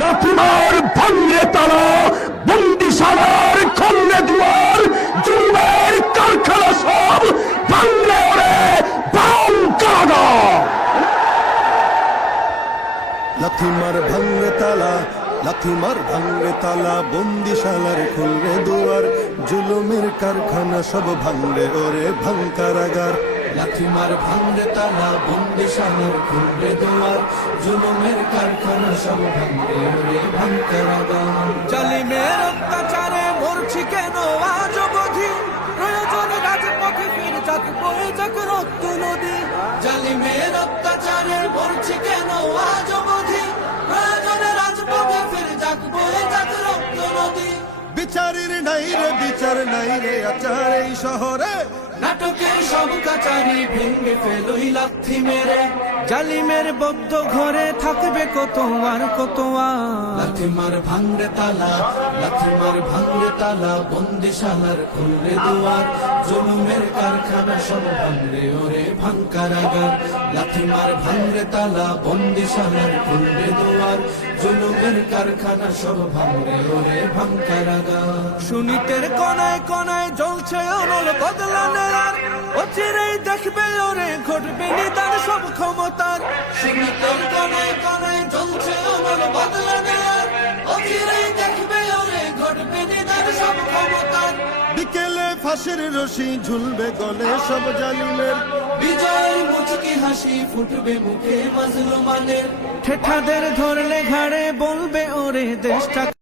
লাথিমার ভাঙ্গে তালা, বন্দিশালার খন্ডে দুয়ার জুলুমের কারখানা সব ভাঙ্গে ওরে বাম কাগা। লাথিমার ভাঙ্গে তালা লাথিমার ভাঙ্গে তালা, বন্দিশালার খুলরে দুয়ার, জুলুমের কারখানা সব ভাঙরে ওরে ভাঙকারাগার লাথিমার ভাঙরে তালা বন্দিশালার খুলবে দোয়ার জুলুমের কারখানা সব ভাঙরে ওরে ভাঙকারাগার জালিমের অত্যাচারে মরছি কেন? আজ অবধি প্রয়োজন রাজপথে ফির যাক বয়ে যাক রক্ত নদী। জালিমের অত্যাচারে মরছি কেন? আজ বিচারের নাই রে বিচার নাই রে আচার এই শহরে। নাটকের সব কাচারি ভেঙে ফেলুই লাথি মেরে। জালিমের বদ্ধ ঘরে থাকবে কত আর কত লাথিমার ভাঙরে তালা লাথি মার ভাঙরে তালা বন্দিশালার খুলরে দুয়ার। জুলুমের কারখানা সব ভাঙরে ওরে ভাঙকারাগার লাথিমার ভাঙরে তালা বন্দিশালার খুলরে দুয়ার। জুলুমের কারখানা সব ভাঙরে ওরে সুনিতের কোনায় কোনায় জ্বলছে অনল বদলা নেয়ার। অচিরেই দেখবে ওরে ঘটবে সব ক্ষমতার। সুনিতের কোনায় কোনায় জ্বলছে অনল বদলা নেয়ার। অচিরেই দেখবে ওরে ঘটবে নিদান সব ক্ষমতার। বিকেলে ফাঁসির রশি ঝুলবে গলে সব জালিমের। বিজয় হাসি ফুটবে মুখে মাজলুমানের। ঠেঠাদের ধরলে ঘাড়ে বলবে ওরে দেশটা